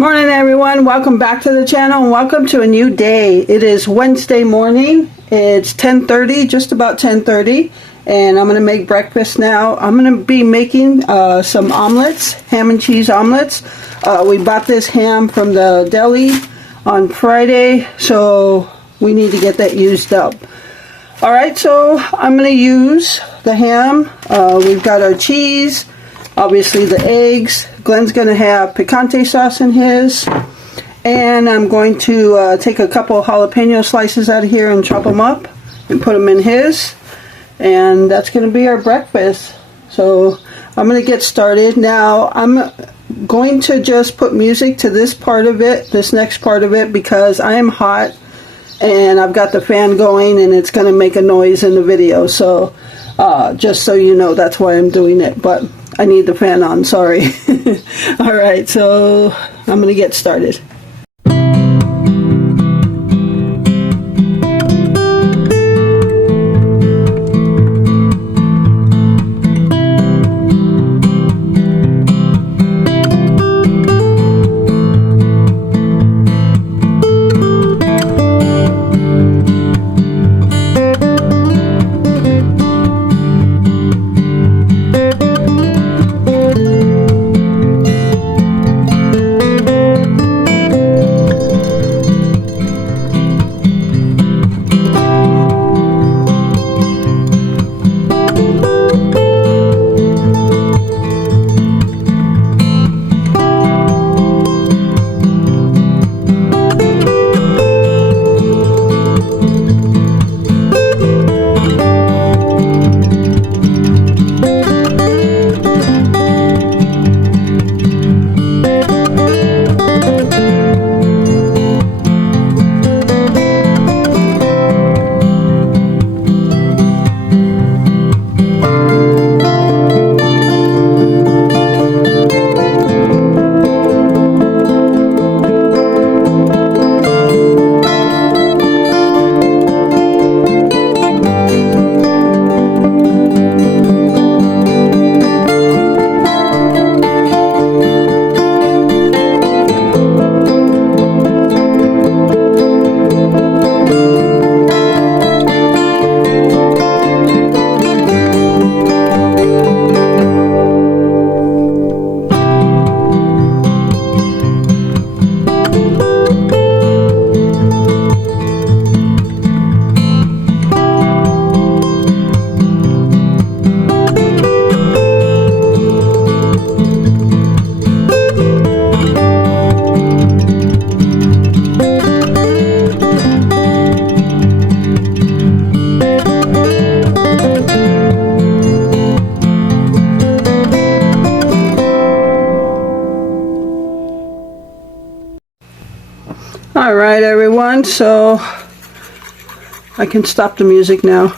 Morning everyone, welcome back to the channel and welcome to a new day. It is Wednesday morning. It's 10:30, just about 10:30, and I'm going to make breakfast now. I'm going to be making some omelets, ham and cheese omelets. We bought this ham from the deli on Friday, so we need to get that used up. Alright, so I'm going to use the ham. We've got our cheese, obviously the eggs. Glenn's going to have picante sauce in his. And I'm going to take a couple jalapeno slices out of here and chop them up and put them in his. And that's going to be our breakfast. So I'm going to get started. Now I'm going to just put music to this part of it, this next part of it, because I am hot and I've got the fan going and it's going to make a noise in the video. So just so you know, that's why I'm doing it. But I need the fan on, sorry. Alright, so I'm going to get started. Alright everyone, so I can stop the music now.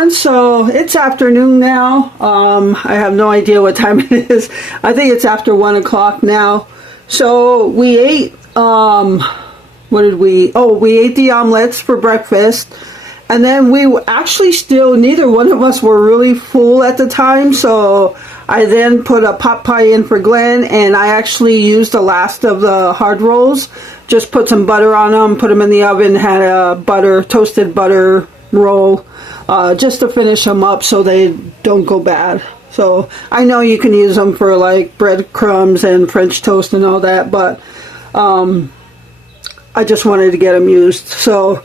everyone. So it's afternoon now. I have no idea what time it is. I think it's after 1 o'clock now. So we ate, what did we eat? Oh, we ate the omelets for breakfast. And then we actually still, neither one of us were really full at the time. So I then put a pot pie in for Glenn, and I actually used the last of the hard rolls. Just put some butter on them, put them in the oven, had a toasted butter roll, just to finish them up so they don't go bad. So I know you can use them for like breadcrumbs and French toast and all that, but I just wanted to get them used. So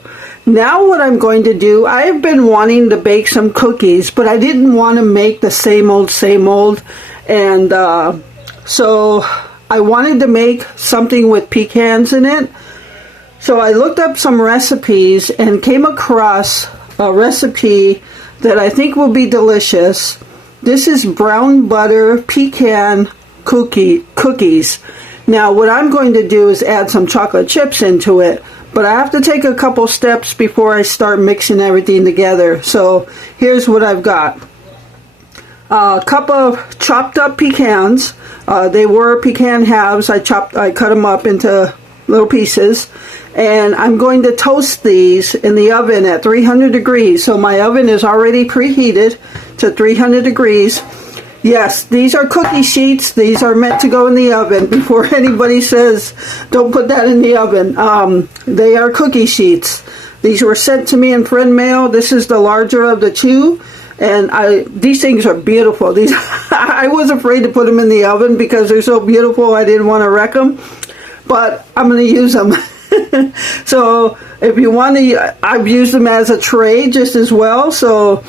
now what I'm going to do, I have been wanting to bake some cookies, but I didn't want to make the same old. And so I wanted to make something with pecans in it. So I looked up some recipes and came across a recipe that I think will be delicious. This is brown butter pecan cookies. Now what I'm going to do is add some chocolate chips into it, but I have to take a couple steps before I start mixing everything together. So here's what I've got. A cup of chopped up pecans. They were pecan halves. I cut them up into little pieces, and I'm going to toast these in the oven at 300 degrees. So my oven is already preheated to 300 degrees. Yes, these are cookie sheets. These are meant to go in the oven. Before anybody says, don't put that in the oven. They are cookie sheets. These were sent to me in friend mail. This is the larger of the two. And these things are beautiful. These I was afraid to put them in the oven because they're so beautiful. I didn't want to wreck them. But I'm going to use them. So if you want to, I've used them as a tray just as well. So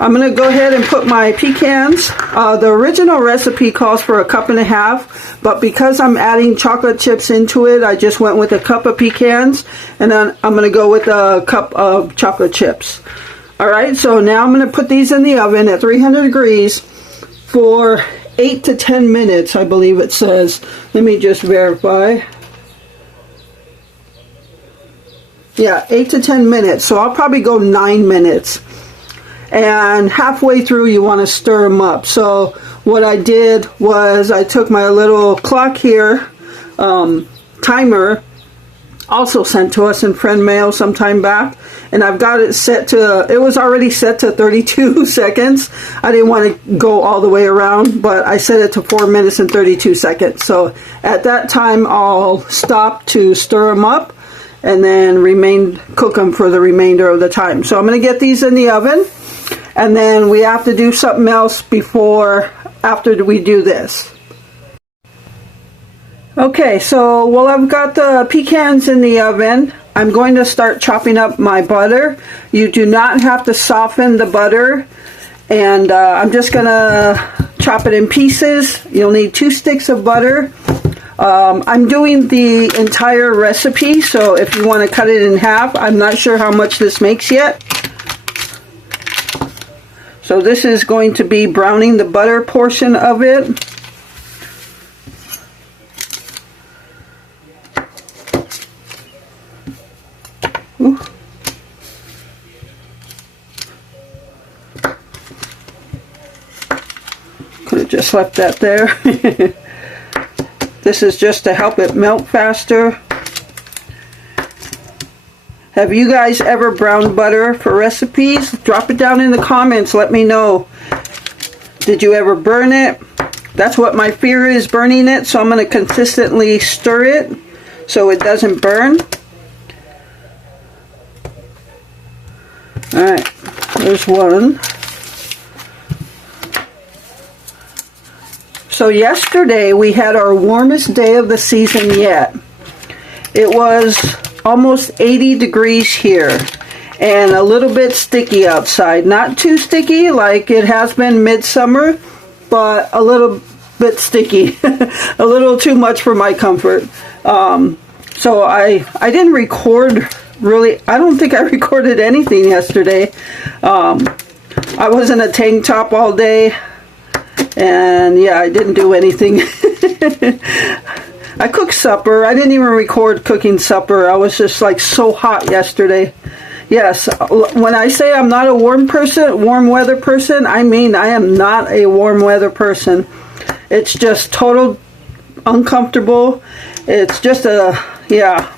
I'm going to go ahead and put my pecans. The original recipe calls for 1.5 cups, but because I'm adding chocolate chips into it, I just went with a cup of pecans, and then I'm going to go with a cup of chocolate chips. Alright, so now I'm going to put these in the oven at 300 degrees for 8 to 10 minutes, I believe it says. Let me just verify. Yeah, 8 to 10 minutes, so I'll probably go 9 minutes. And halfway through you want to stir them up. So what I did was I took my little clock here, timer, also sent to us in friend mail some time back, and I've got it set to, it was already set to 32 seconds. I didn't want to go all the way around, but I set it to 4 minutes and 32 seconds. So at that time I'll stop to stir them up and then cook them for the remainder of the time. So I'm going to get these in the oven. And then we have to do something else after we do this. Okay, so while I've got the pecans in the oven, I'm going to start chopping up my butter. You do not have to soften the butter. And I'm just going to chop it in pieces. You'll need 2 sticks of butter. I'm doing the entire recipe, so if you want to cut it in half, I'm not sure how much this makes yet. So this is going to be browning the butter portion of it. Ooh. Could have just left that there. This is just to help it melt faster. Have you guys ever browned butter for recipes? Drop it down in the comments. Let me know. Did you ever burn it? That's what my fear is, burning it. So I'm going to consistently stir it so it doesn't burn. Alright, there's one. So yesterday we had our warmest day of the season yet. It was almost 80 degrees here and a little bit sticky outside. Not too sticky like it has been midsummer, but a little bit sticky. A little too much for my comfort. So I didn't record really. I don't think I recorded anything yesterday. I was in a tank top all day, and yeah, I didn't do anything. I cooked supper. I didn't even record cooking supper. I was just like so hot yesterday. Yes, when I say I'm not a warm weather person, I mean I am not a warm weather person. It's just total uncomfortable. It's just yeah,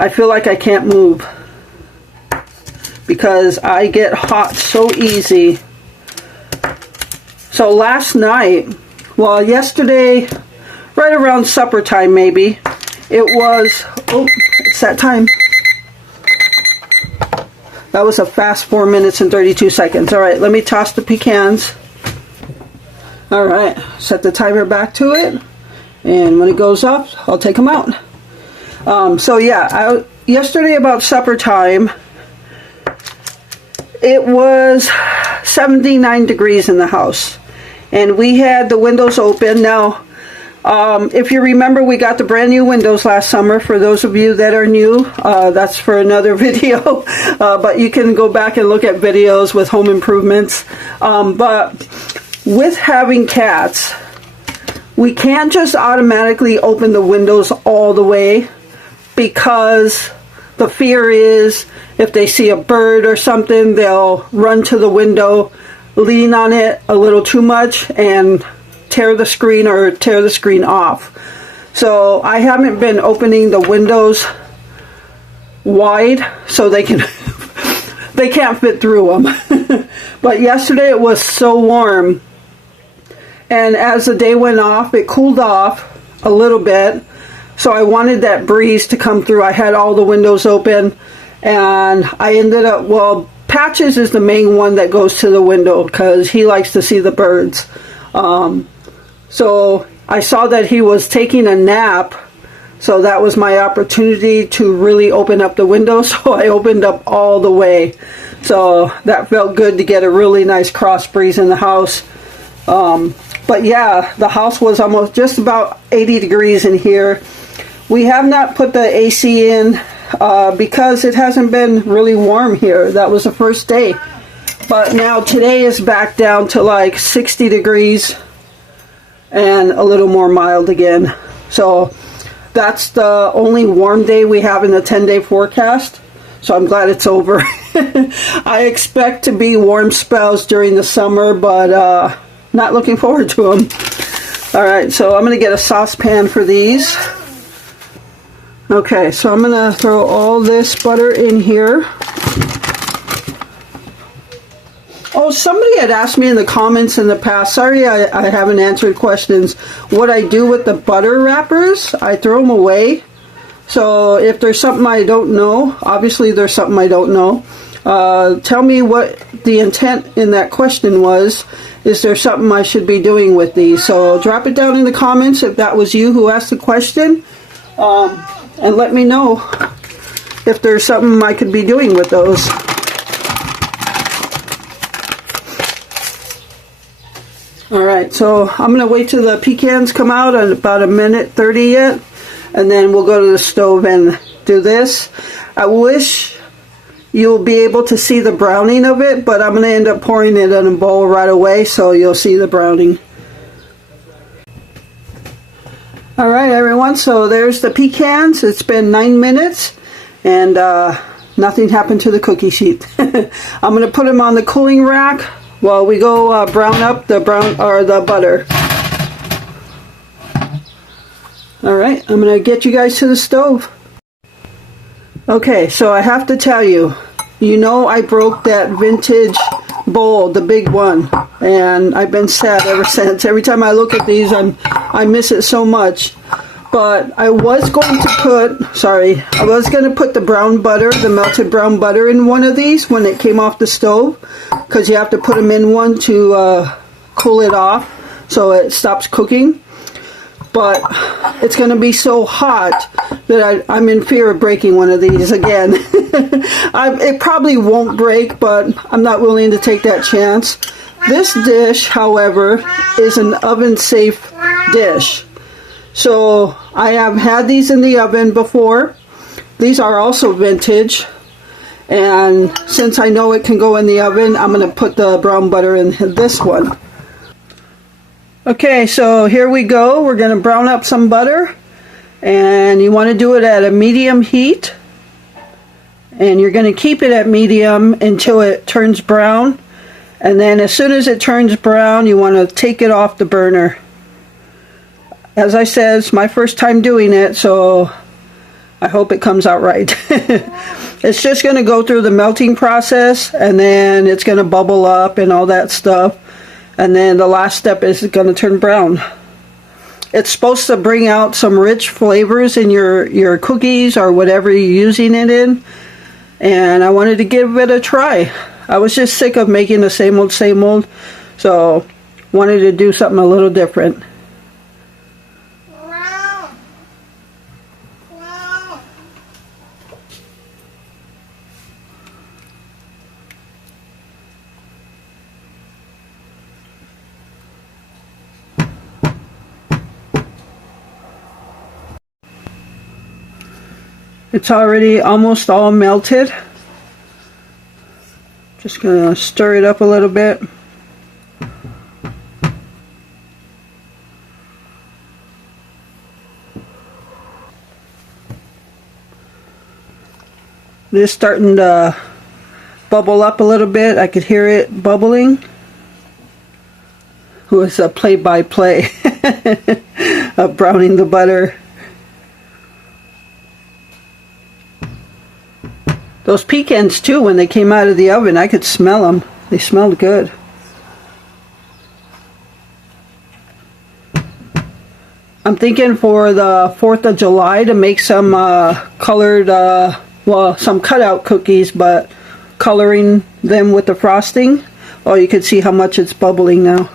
I feel like I can't move because I get hot so easy. So last night, well, yesterday, right around supper time maybe, it was, oh, it's that time. That was a fast 4 minutes and 32 seconds. All right, let me toss the pecans. All right, set the timer back to it. And when it goes up, I'll take them out. So yeah, yesterday about supper time, it was 79 degrees in the house. And we had the windows open. Now, if you remember, we got the brand new windows last summer. For those of you that are new, that's for another video. But you can go back and look at videos with home improvements. But with having cats, we can't just automatically open the windows all the way, because the fear is if they see a bird or something, they'll run to the window, lean on it a little too much, and tear the screen or tear the screen off. So I haven't been opening the windows wide so they can't fit through them. But yesterday it was so warm, and as the day went off, it cooled off a little bit, so I wanted that breeze to come through. I had all the windows open, and I ended up, well, Patches is the main one that goes to the window because he likes to see the birds. So I saw that he was taking a nap, so that was my opportunity to really open up the window. So I opened up all the way. So that felt good to get a really nice cross breeze in the house. But yeah, the house was almost just about 80 degrees in here. We have not put the AC in because it hasn't been really warm here. That was the first day. But now today is back down to like 60 degrees and a little more mild again. So that's the only warm day we have in the 10-day forecast. So I'm glad it's over. I expect to be warm spells during the summer, but not looking forward to them. All right, so I'm going to get a saucepan for these. Okay, so I'm going to throw all this butter in here. Oh, somebody had asked me in the comments in the past, sorry I haven't answered questions, what I do with the butter wrappers. I throw them away. So if there's something I don't know, obviously there's something I don't know. Tell me what the intent in that question was. Is there something I should be doing with these? So drop it down in the comments if that was you who asked the question. And let me know if there's something I could be doing with those. Alright, so I'm going to wait till the pecans come out at about 1:30 yet, and then we'll go to the stove and do this. I wish you'll be able to see the browning of it, but I'm going to end up pouring it in a bowl right away, so you'll see the browning. Alright everyone, so there's the pecans. It's been 9 minutes, and nothing happened to the cookie sheet. I'm going to put them on the cooling rack while we go brown up the butter. Alright, I'm going to get you guys to the stove. Okay, so I have to tell you, you know I broke that vintage bowl, the big one, and I've been sad ever since. Every time I look at these, I miss it so much. But I was going to put the brown butter, the melted brown butter, in one of these when it came off the stove, because you have to put them in one to cool it off so it stops cooking. But it's going to be so hot that I'm in fear of breaking one of these again. It probably won't break, but I'm not willing to take that chance. This dish, however, is an oven-safe dish. So I have had these in the oven before. These are also vintage. And since I know it can go in the oven, I'm going to put the brown butter in this one. Okay, so here we go. We're going to brown up some butter, and you want to do it at a medium heat. And you're going to keep it at medium until it turns brown. And then as soon as it turns brown, you want to take it off the burner. As I said, it's my first time doing it, so I hope it comes out right. It's just going to go through the melting process, and then it's going to bubble up and all that stuff. And then the last step is going to turn brown. It's supposed to bring out some rich flavors in your cookies or whatever you're using it in. And I wanted to give it a try. I was just sick of making the same old, so wanted to do something a little different. It's already almost all melted. Just gonna stir it up a little bit. It's starting to bubble up a little bit. I could hear it bubbling. It was a play-by-play of browning the butter. Those pecans too, when they came out of the oven, I could smell them. They smelled good. I'm thinking for the 4th of July to make some colored, well, some cutout cookies, but coloring them with the frosting. Oh, you can see how much it's bubbling now.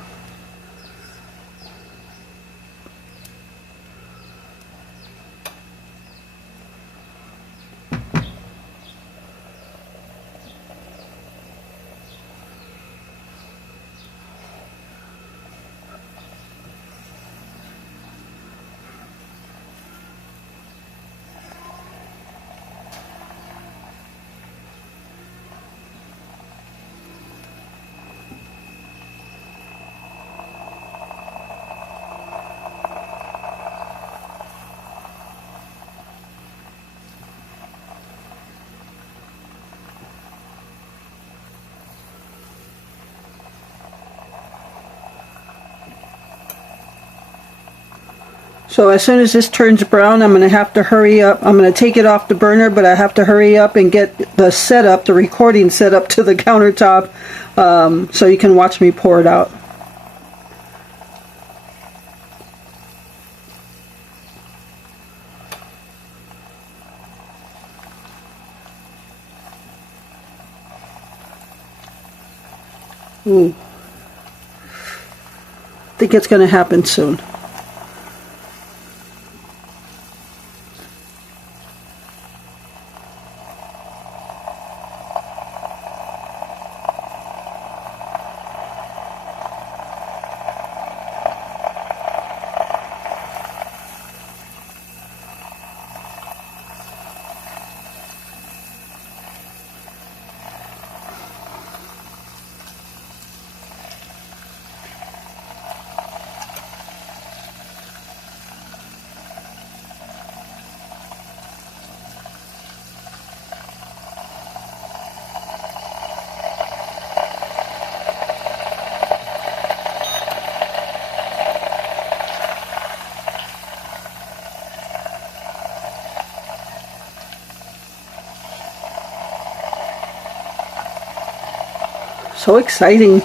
So as soon as this turns brown, I'm going to have to hurry up. I'm going to take it off the burner, but I have to hurry up and get the setup, the recording set up to the countertop, so you can watch me pour it out. Ooh. I think it's going to happen soon. So exciting.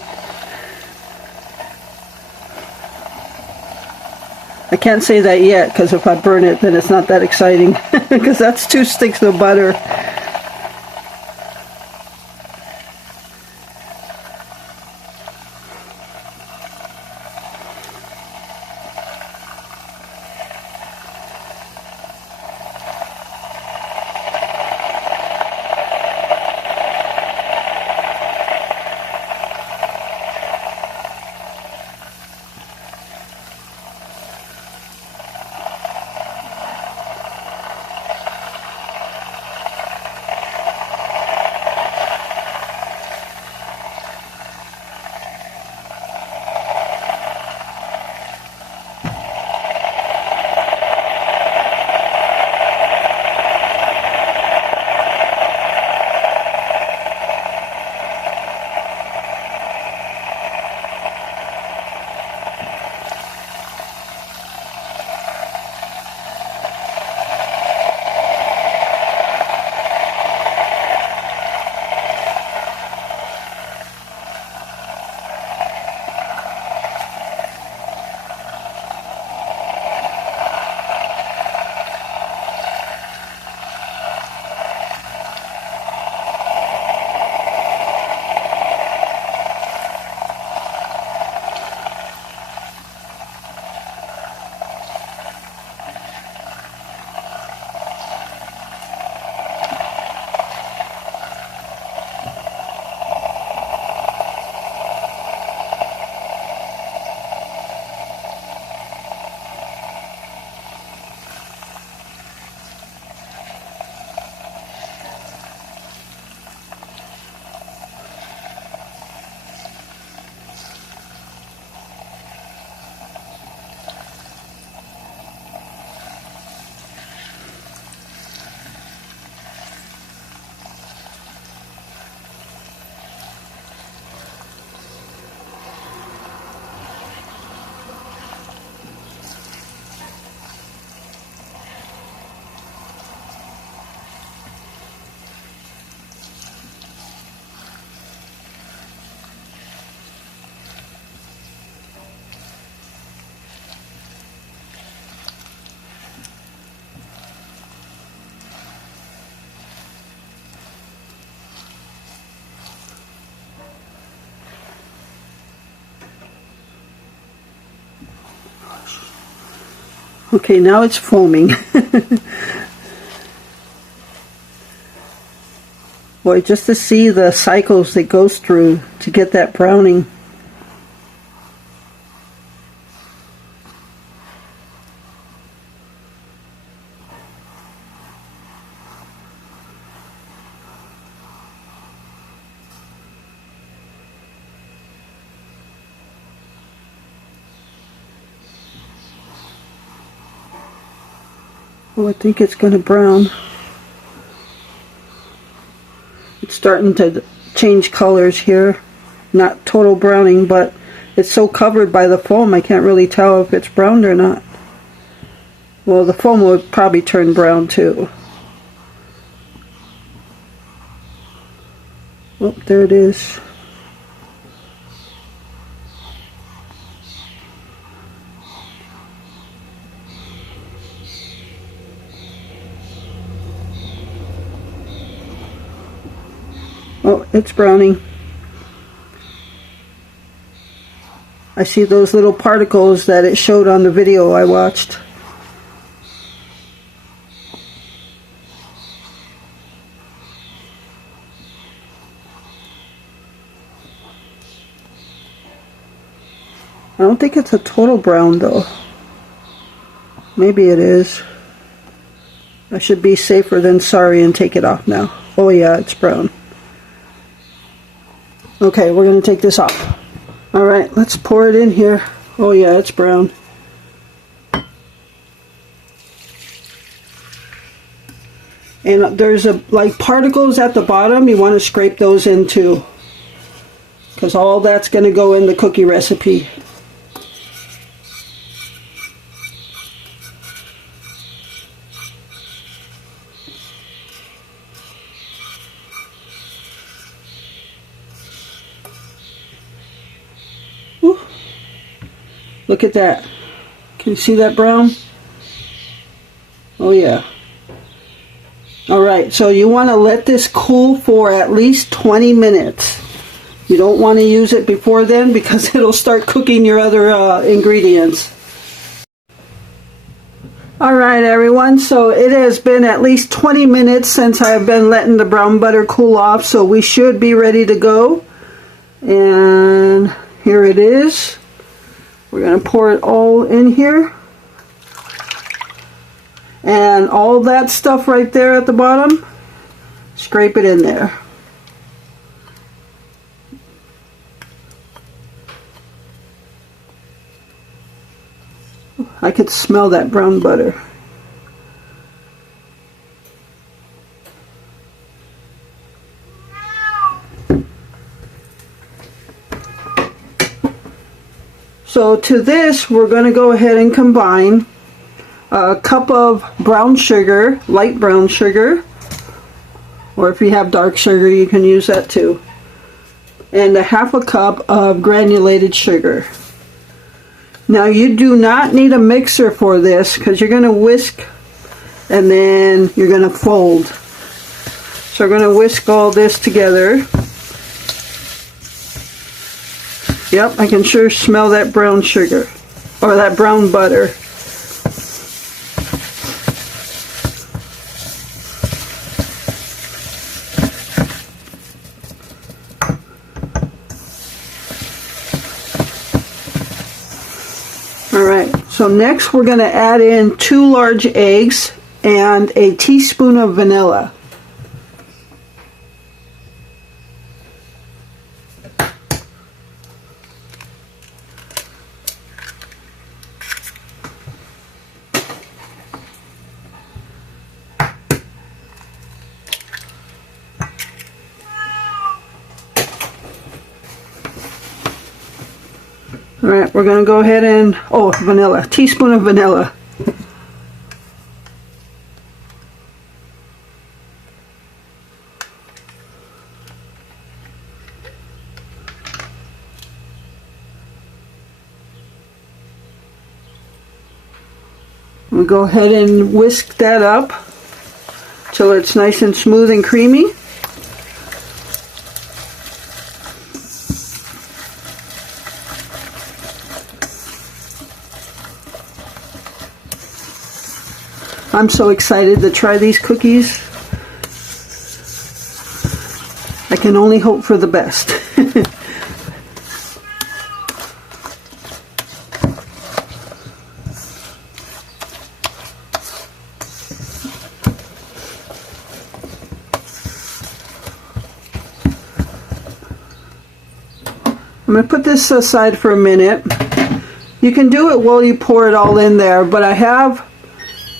I can't say that yet, because if I burn it, then it's not that exciting, because that's 2 sticks of butter. Okay, now it's foaming. Boy, just to see the cycles it goes through to get that browning. Oh, I think it's going to brown. It's starting to change colors here. Not total browning, but it's so covered by the foam I can't really tell if it's browned or not. Well, the foam would probably turn brown too. Oh, there it is. Oh, it's browning. I see those little particles that it showed on the video I watched. I don't think it's a total brown though. Maybe it is. I should be safer than sorry and take it off now. Oh yeah, it's brown. Okay, we're going to take this off. Alright, let's pour it in here. Oh yeah, it's brown. And there's like particles at the bottom. You want to scrape those in too, because all that's going to go in the cookie recipe. Ooh. Look at that. Can you see that brown? Oh yeah. Alright, so you want to let this cool for at least 20 minutes. You don't want to use it before then because it'll start cooking your other ingredients. Alright everyone, so it has been at least 20 minutes since I've been letting the brown butter cool off, so we should be ready to go. And here it is. We're going to pour it all in here. And all that stuff right there at the bottom, scrape it in there. I could smell that brown butter. So to this, we're going to go ahead and combine a cup of brown sugar, light brown sugar, or if you have dark sugar, you can use that too, and a half a cup of granulated sugar. Now you do not need a mixer for this because you're going to whisk and then you're going to fold. So we're going to whisk all this together. Yep, I can sure smell that brown sugar, or that brown butter. Alright, so next we're going to add in 2 large eggs and a teaspoon of vanilla. Alright, we're going to go ahead and, vanilla, teaspoon of vanilla. We'll go ahead and whisk that up till it's nice and smooth and creamy. I'm so excited to try these cookies. I can only hope for the best. I'm going to put this aside for a minute. You can do it while you pour it all in there, but I have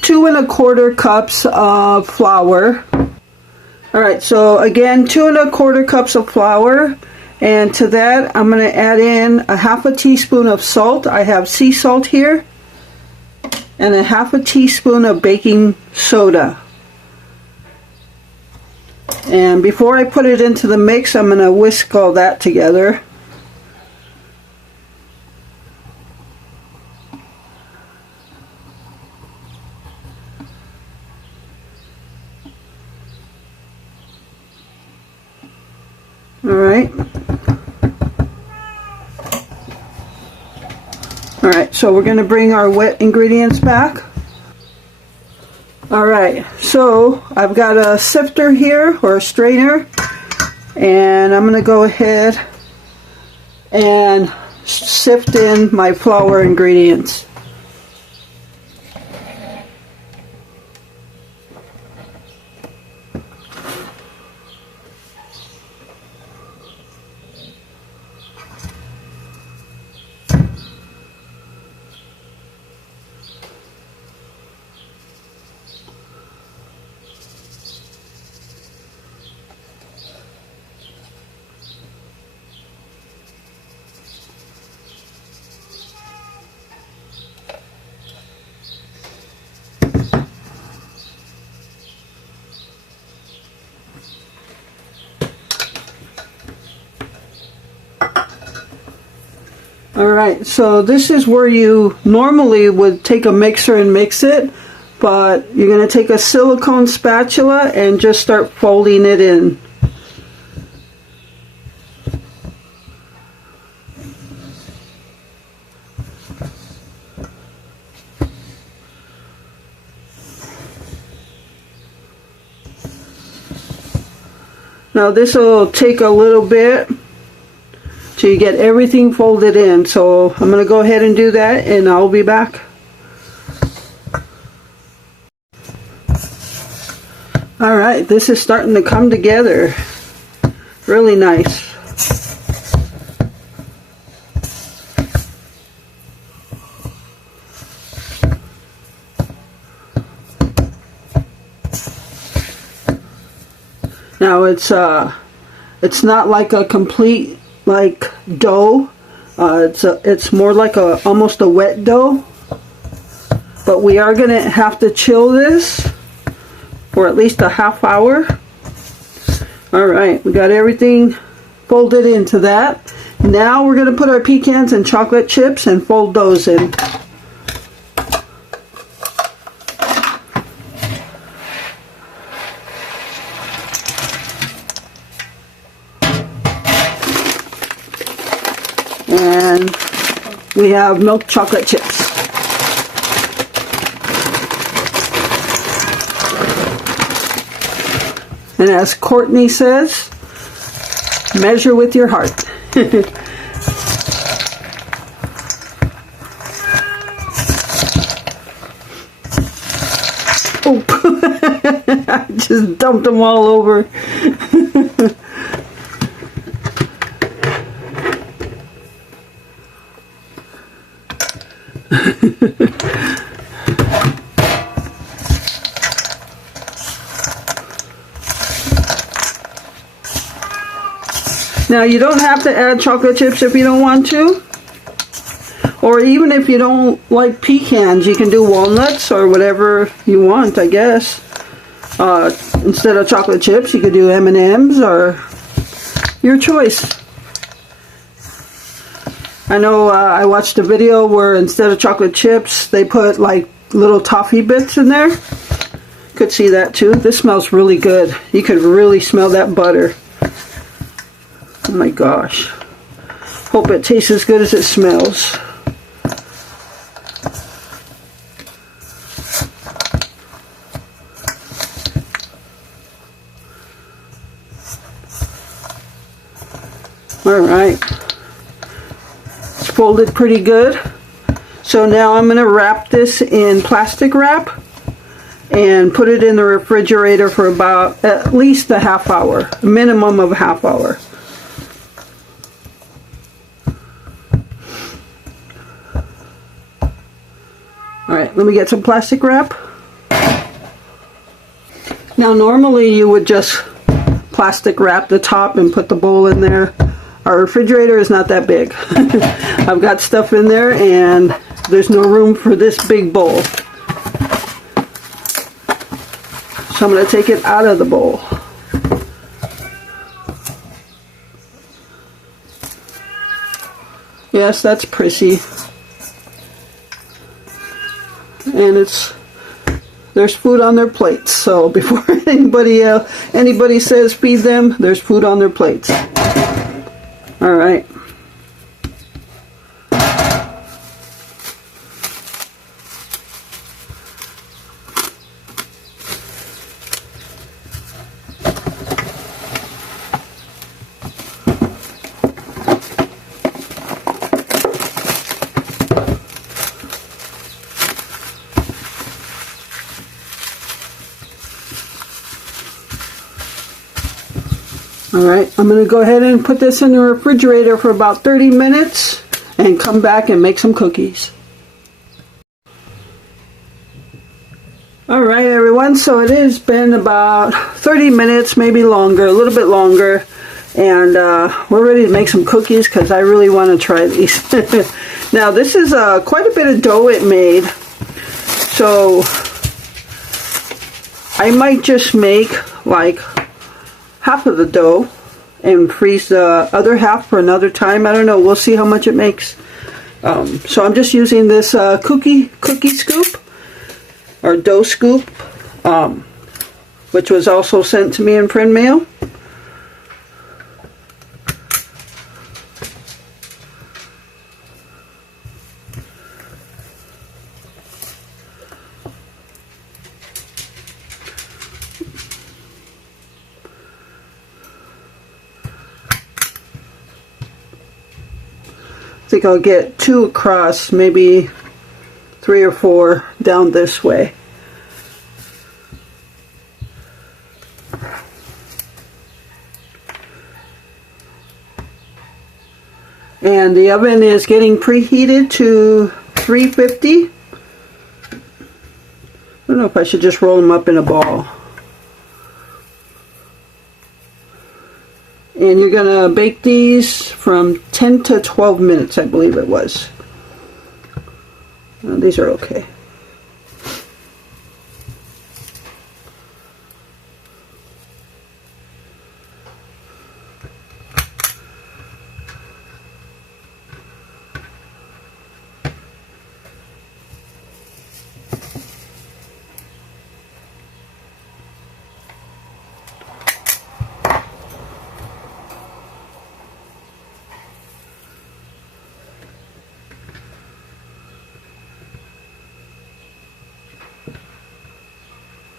2 1/4 cups of flour. Alright, so again, 2 1/4 cups of flour, and to that I'm going to add in a 1/2 teaspoon of salt. I have sea salt here, and a 1/2 teaspoon of baking soda. And before I put it into the mix, I'm going to whisk all that together. Alright, so we're going to bring our wet ingredients back. Alright, so I've got a sifter here, or a strainer, and I'm going to go ahead and sift in my flour ingredients. Alright, so this is where you normally would take a mixer and mix it, but you're going to take a silicone spatula and just start folding it in. Now this will take a little bit till you get everything folded in, so I'm going to go ahead and do that and I'll be back. Alright, this is starting to come together really nice. Now it's not like a complete like dough. It's more like almost a wet dough. But we are going to have to chill this for at least a ½ hour. Alright, we got everything folded into that. Now we're going to put our pecans and chocolate chips and fold those in. And we have milk chocolate chips. And as Courtney says, measure with your heart. Oh, I just dumped them all over. Now you don't have to add chocolate chips if you don't want to, or even if you don't like pecans, you can do walnuts or whatever you want, I guess. Instead of chocolate chips, you could do M&Ms or your choice. I know I watched a video where instead of chocolate chips, they put like little toffee bits in there. Could see that too. This smells really good. You could really smell that butter. Oh my gosh. Hope it tastes as good as it smells. All right. It's folded pretty good. So now I'm going to wrap this in plastic wrap and put it in the refrigerator for about at least a half hour, a minimum of a half hour. All right, let me get some plastic wrap. Now normally you would just plastic wrap the top and put the bowl in there. Our refrigerator is not that big. I've got stuff in there and there's no room for this big bowl. So I'm going to take it out of the bowl. Yes, that's prissy. And there's food on their plates. So before anybody says feed them, there's food on their plates. All right. Alright, I'm going to go ahead and put this in the refrigerator for about 30 minutes and come back and make some cookies. Alright everyone, so it has been about 30 minutes, maybe longer, a little bit longer, and we're ready to make some cookies because I really want to try these. Now this is quite a bit of dough it made, so I might just make like half of the dough and freeze the other half for another time. I don't know, we'll see how much it makes. So I'm just using this cookie scoop or dough scoop, which was also sent to me in friend mail. I think I'll get 2 across, maybe 3 or 4 down this way. And the oven is getting preheated to 350. I don't know if I should just roll them up in a ball. And you're going to bake these from 10 to 12 minutes, I believe it was. These are okay.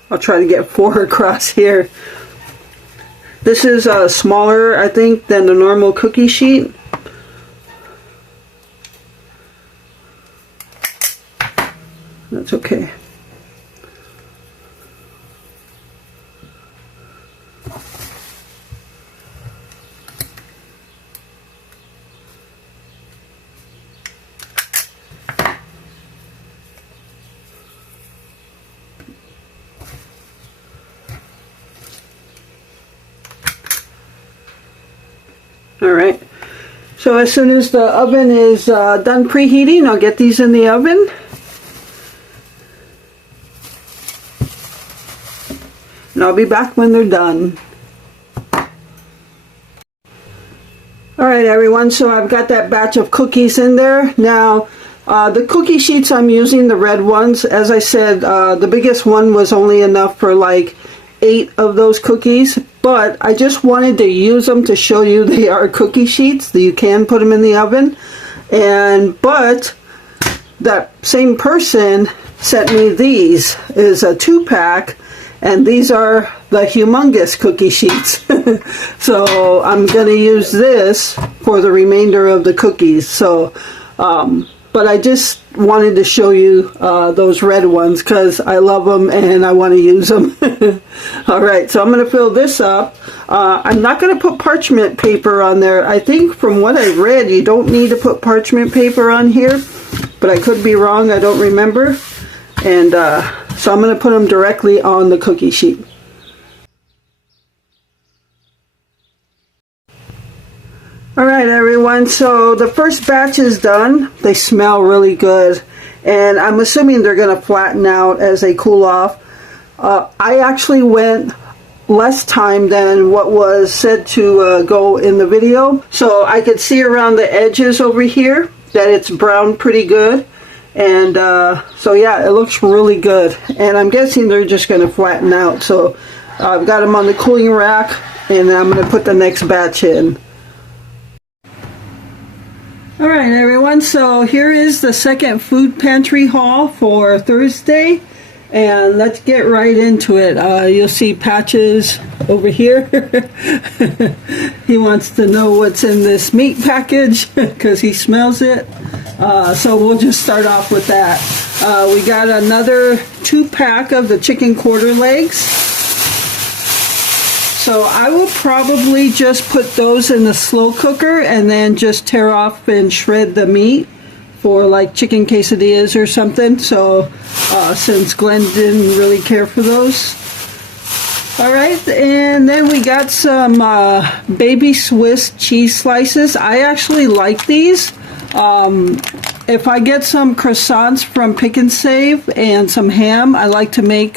I'll try to get 4 across here. This is smaller, I think, than the normal cookie sheet. That's okay. Alright, so as soon as the oven is done preheating, I'll get these in the oven. And I'll be back when they're done. Alright everyone, so I've got that batch of cookies in there. Now, the cookie sheets I'm using, the red ones, as I said, the biggest one was only enough for like 8 of those cookies, but I just wanted to use them to show you they are cookie sheets, that you can put them in the oven. But that same person sent me these is a 2-pack, And these are the humongous cookie sheets. So I'm going to use this for the remainder of the cookies. So, but I just wanted to show you those red ones because I love them and I want to use them. All right, so I'm going to fill this up. I'm not going to put parchment paper on there. I think from what I read, you don't need to put parchment paper on here, but I could be wrong. I don't remember. And so I'm going to put them directly on the cookie sheet. Alright everyone, so the first batch is done. They smell really good, and I'm assuming they're going to flatten out as they cool off. I actually went less time than what was said to go in the video, so I could see around the edges over here that it's browned pretty good. And so yeah, it looks really good, and I'm guessing they're just going to flatten out. So I've got them on the cooling rack, and I'm going to put the next batch in. Alright everyone, so here is the second food pantry haul for Thursday, and let's get right into it. You'll see Patches over here. He wants to know what's in this meat package because he smells it. So we'll just start off with that. We got another 2-pack of the chicken quarter legs. So I will probably just put those in the slow cooker and then just tear off and shred the meat for like chicken quesadillas or something. So since Glenn didn't really care for those. Alright, and then we got some baby Swiss cheese slices. I actually like these. If I get some croissants from Pecan and some ham, I like to make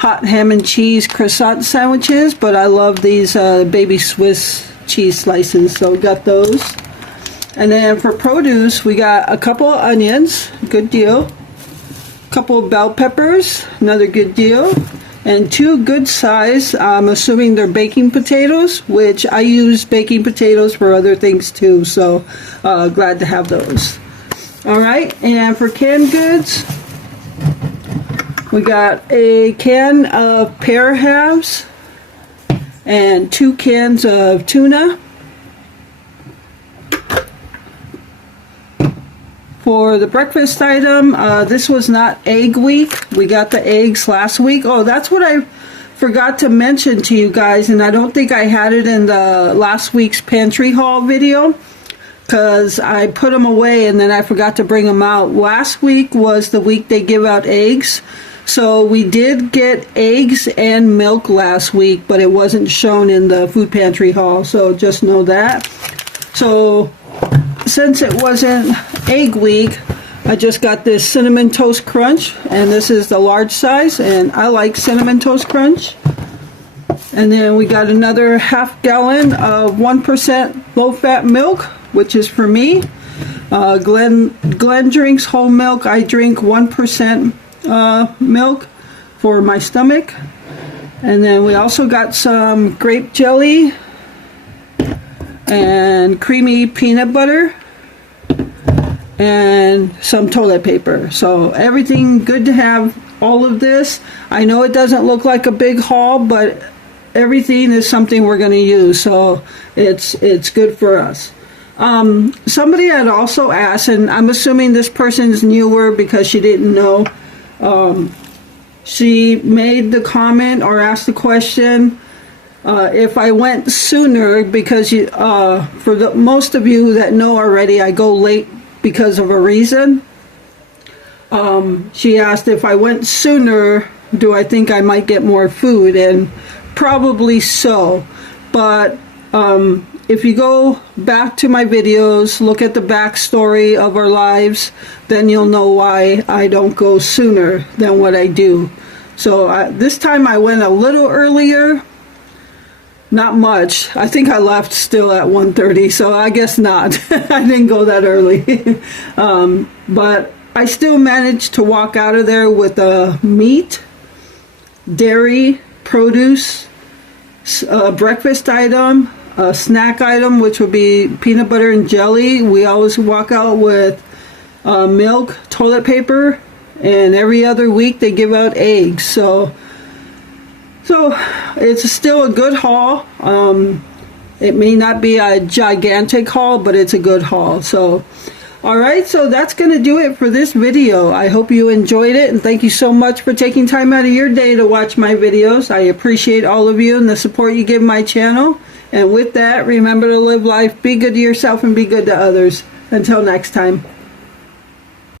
hot ham and cheese croissant sandwiches, but I love these baby Swiss cheese slices, so we got those. And then for produce, we got a couple of onions, good deal, a couple of bell peppers, another good deal, and 2 good size, I'm assuming they're baking potatoes, which I use baking potatoes for other things too, so glad to have those. Alright, and for canned goods, we got a can of pear halves and 2 cans of tuna. For the breakfast item, this was not egg week. We got the eggs last week. Oh, that's what I forgot to mention to you guys, and I don't think I had it in the last week's pantry haul video because I put them away and then I forgot to bring them out. Last week was the week they give out eggs. So we did get eggs and milk last week, but it wasn't shown in the food pantry haul, so just know that. So since it wasn't egg week, I just got this Cinnamon Toast Crunch, and this is the large size, and I like Cinnamon Toast Crunch. And then we got another half gallon of 1% low-fat milk, which is for me. Glenn drinks whole milk. I drink 1% milk for my stomach. And then we also got some grape jelly and creamy peanut butter and some toilet paper. So everything good to have all of this. I know it doesn't look like a big haul, but everything is something we're going to use, so it's good for us. Somebody had also asked, and I'm assuming this person's newer because she didn't know. She made the comment or asked the question if I went sooner, because for the most of you that know already, I go late because of a reason. She asked if I went sooner, do I think I might get more food? And probably so, but if you go back to my videos, look at the backstory of our lives, then you'll know why I don't go sooner than what I do. So this time I went a little earlier, not much. I think I left still at 1:30, so I guess not. I didn't go that early. But I still managed to walk out of there with meat, dairy, produce, a breakfast item, a snack item, which would be peanut butter and jelly. We always walk out with milk, toilet paper, and every other week they give out eggs. So So it's still a good haul. It may not be a gigantic haul, but it's a good haul. So alright, so that's going to do it for this video. I hope you enjoyed it, and thank you so much for taking time out of your day to watch my videos. I appreciate all of you and the support you give my channel. And with that, remember to live life, be good to yourself, and be good to others. Until next time.